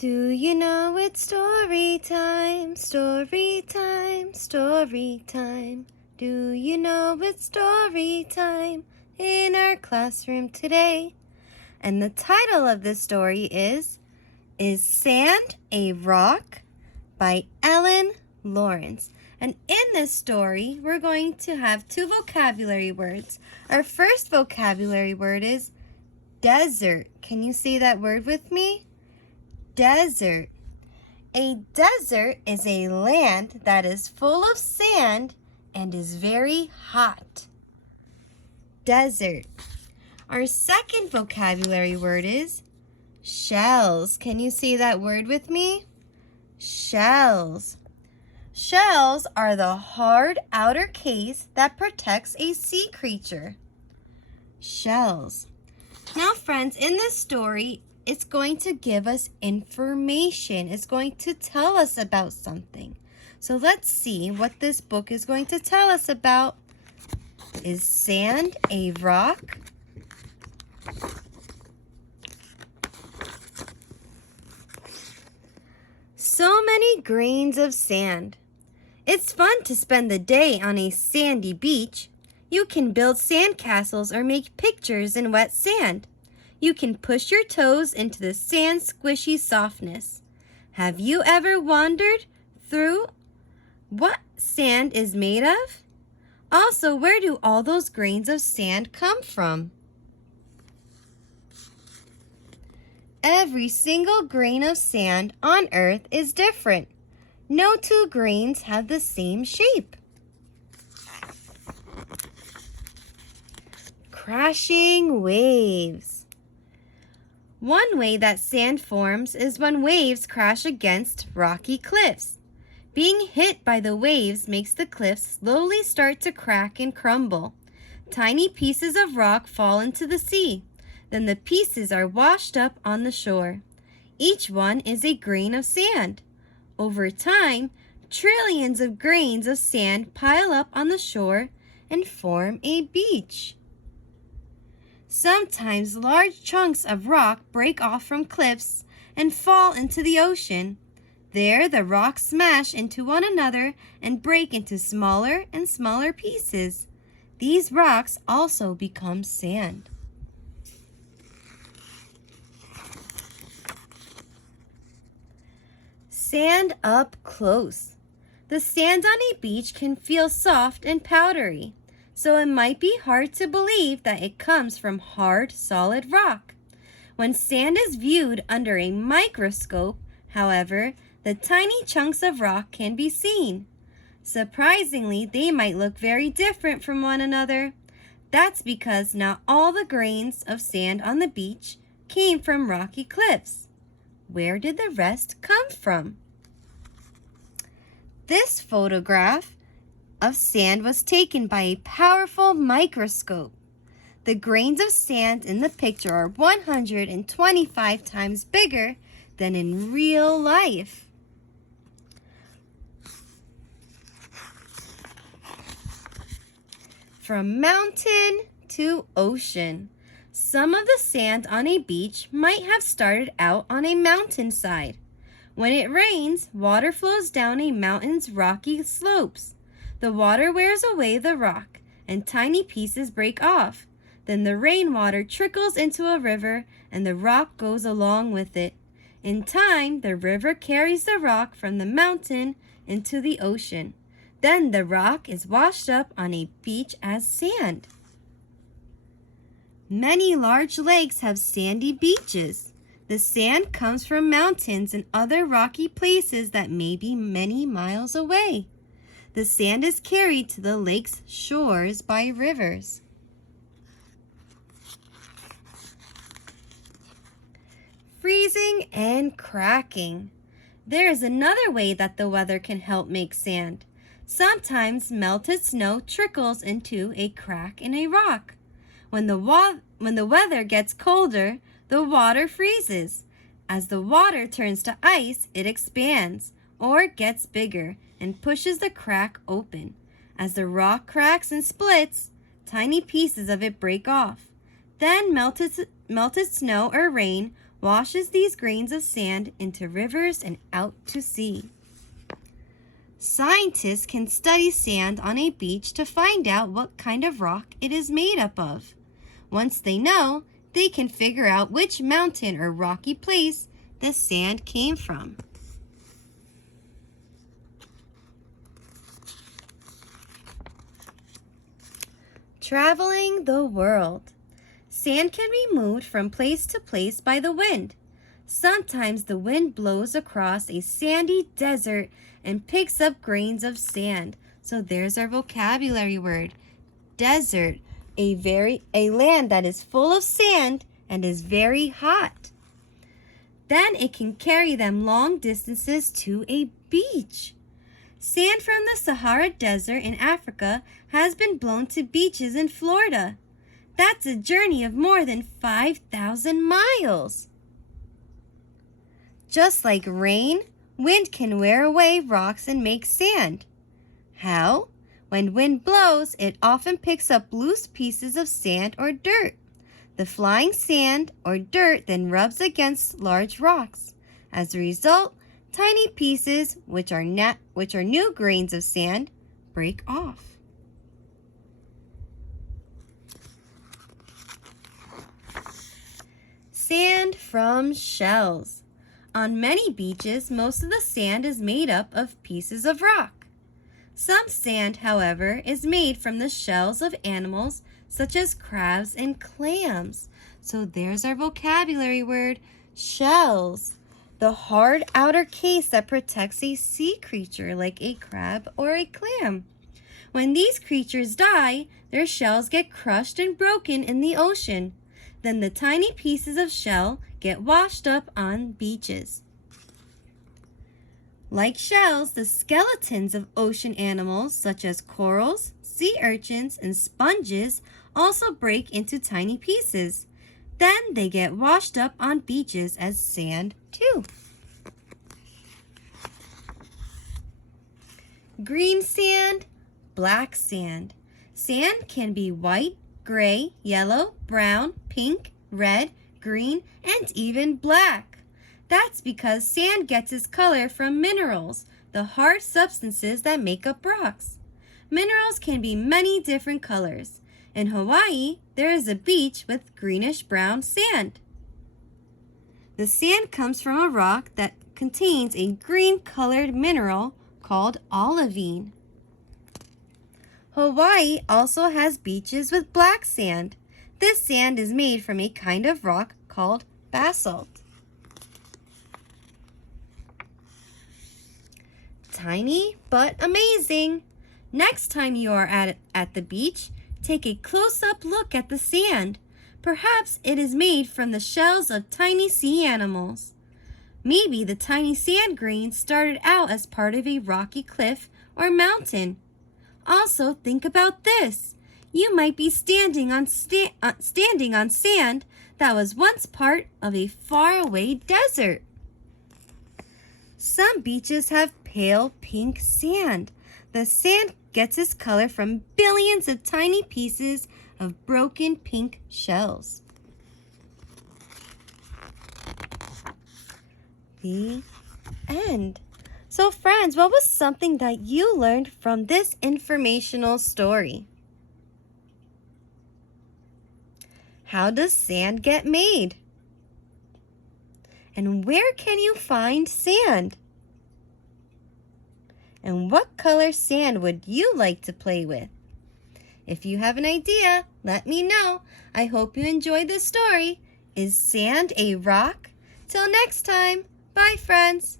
Do you know it's story time, story time, story time? Do you know it's story time in our classroom today? And the title of this story is Sand a Rock by Ellen Lawrence. And in this story, we're going to have two vocabulary words. Our first vocabulary word is desert. Can you say that word with me? Desert. A desert is a land that is full of sand and is very hot. Desert. Our second vocabulary word is shells. Can you say that word with me? Shells. Shells are the hard outer case that protects a sea creature. Shells. Now, friends, in this story, it's going to give us information. It's going to tell us about something. So let's see what this book is going to tell us about. Is sand a rock? So many grains of sand. It's fun to spend the day on a sandy beach. You can build sandcastles or make pictures in wet sand. You can push your toes into the sand's squishy softness. Have you ever wondered through what sand is made of? Also, where do all those grains of sand come from? Every single grain of sand on Earth is different. No two grains have the same shape. Crashing waves. One way that sand forms is when waves crash against rocky cliffs. Being hit by the waves makes the cliffs slowly start to crack and crumble. Tiny pieces of rock fall into the sea. Then the pieces are washed up on the shore. Each one is a grain of sand. Over time, trillions of grains of sand pile up on the shore and form a beach. Sometimes large chunks of rock break off from cliffs and fall into the ocean. There, the rocks smash into one another and break into smaller and smaller pieces. These rocks also become sand. Sand up close. The sand on a beach can feel soft and powdery, so it might be hard to believe that it comes from hard, solid rock. When sand is viewed under a microscope, however, the tiny chunks of rock can be seen. Surprisingly, they might look very different from one another. That's because not all the grains of sand on the beach came from rocky cliffs. Where did the rest come from? This photograph of sand was taken by a powerful microscope. The grains of sand in the picture are 125 times bigger than in real life. From mountain to ocean. Some of the sand on a beach might have started out on a mountainside. When it rains, water flows down a mountain's rocky slopes. The water wears away the rock, and tiny pieces break off. Then the rainwater trickles into a river, and the rock goes along with it. In time, the river carries the rock from the mountain into the ocean. Then the rock is washed up on a beach as sand. Many large lakes have sandy beaches. The sand comes from mountains and other rocky places that may be many miles away. The sand is carried to the lake's shores by rivers. Freezing and cracking. There is another way that the weather can help make sand. Sometimes melted snow trickles into a crack in a rock. When the weather gets colder, the water freezes. As the water turns to ice, it expands or gets bigger and pushes the crack open. As the rock cracks and splits, tiny pieces of it break off. Then melted snow or rain washes these grains of sand into rivers and out to sea. Scientists can study sand on a beach to find out what kind of rock it is made up of. Once they know, they can figure out which mountain or rocky place the sand came from. Traveling the world. Sand can be moved from place to place by the wind. Sometimes the wind blows across a sandy desert and picks up grains of sand. So there's our vocabulary word. Desert, a land that is full of sand and is very hot. Then it can carry them long distances to a beach. Sand from the Sahara Desert in Africa has been blown to beaches in Florida. That's a journey of more than 5,000 miles. Just like rain, wind can wear away rocks and make sand. How? When wind blows, it often picks up loose pieces of sand or dirt. The flying sand or dirt then rubs against large rocks. As a result, tiny pieces, which are new grains of sand, break off. Sand from shells. On many beaches, most of the sand is made up of pieces of rock. Some sand, however, is made from the shells of animals such as crabs and clams. So there's our vocabulary word, shells. The hard outer case that protects a sea creature like a crab or a clam. When these creatures die, their shells get crushed and broken in the ocean. Then the tiny pieces of shell get washed up on beaches. Like shells, the skeletons of ocean animals such as corals, sea urchins, and sponges also break into tiny pieces. Then they get washed up on beaches as sand too. Green sand, black sand. Sand can be white, gray, yellow, brown, pink, red, green, and even black. That's because sand gets its color from minerals, the hard substances that make up rocks. Minerals can be many different colors. In Hawaii, there is a beach with greenish-brown sand. The sand comes from a rock that contains a green-colored mineral called olivine. Hawaii also has beaches with black sand. This sand is made from a kind of rock called basalt. Tiny but amazing. Next time you are at the beach, take a close-up look at the sand. Perhaps it is made from the shells of tiny sea animals. Maybe the tiny sand grains started out as part of a rocky cliff or mountain. Also, think about this. You might be standing on sand that was once part of a faraway desert. Some beaches have pale pink sand. The sand gets its color from billions of tiny pieces of broken pink shells. The end. So friends, what was something that you learned from this informational story? How does sand get made? And where can you find sand? And what color sand would you like to play with? If you have an idea, let me know. I hope you enjoyed this story. Is sand a rock? Till next time. Bye, friends.